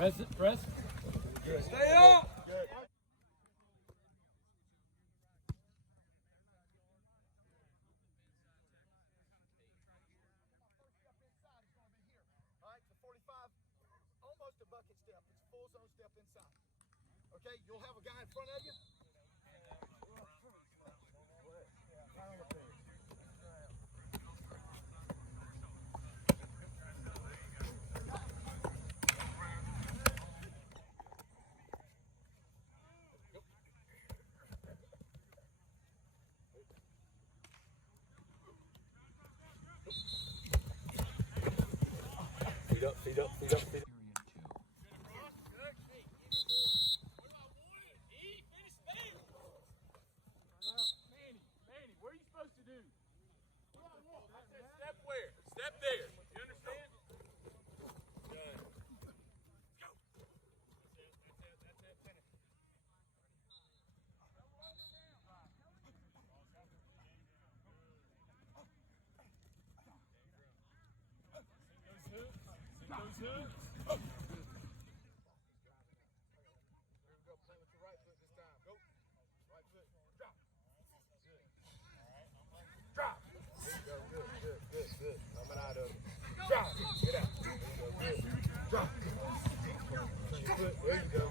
Press it, press. Good. Stay up. Good. All right, so 45, almost a bucket step. It's a full zone step inside. Okay, you'll have a guy in front of you. Feet up, feet up, feet up, feet up. Manny, what are you supposed to do? I said step where? Step there. You understand? Good. Go. That's it. Finish. Those hooks. Here we go. Play with your right foot this time. Go. Right foot. Drop. Good. Drop. There you go. Good. Coming out of it. Drop. Get out. There you go. Good. Drop. Good. There you go.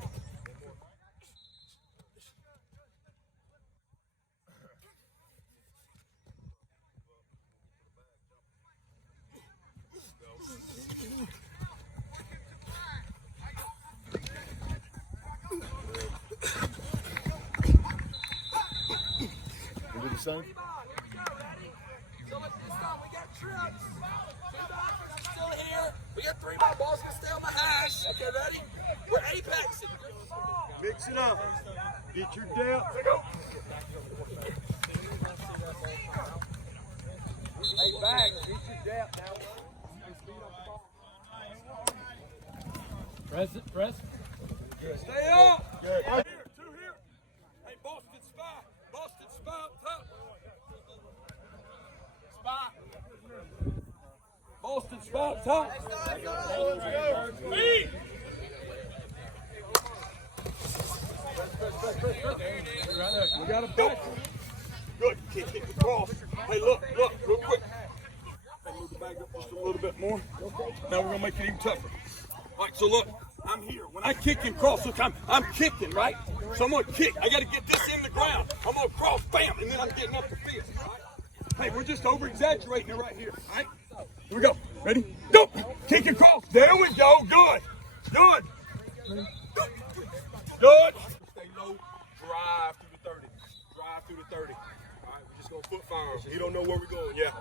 Into the sun. So let's this time we got trips. Still here. We got 3 more balls gonna stay on the hash. Okay, ready? We're apexing. Mix it up. Get your depth. Hey, back. Get your depth now. Press it, press. Stay up. Good. Here, 2 here. Hey, Boston spy. Boston spy up top. Spy. Boston spy up top. Let's go. Me. We got a back. Good. Kick it across. Hey, look, real quick. Hey, move the bag up just a little bit more. Now we're gonna make it even tougher. All right, so look, I'm here. When I kick and cross, look, I'm kicking, right? So I'm gonna kick. I gotta get this in the ground. I'm gonna cross, bam, and then I'm getting up the field. All right? Hey, we're just over-exaggerating it right here. All right? Here we go. Ready? Go! Kick and cross. There we go. Good. Good. Good. Stay low. Drive through the 30. Drive through the 30. All right, we're just gonna foot farm. You don't know where we're going. Yeah.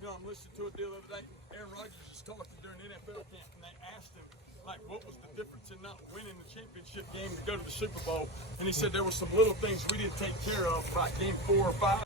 You know, I'm listening to it the other day. Aaron Rodgers was talking during NFL camp, and they asked him, like, what was the difference in not winning the championship game to go to the Super Bowl? And he said there were some little things we didn't take care of, like game 4 or 5.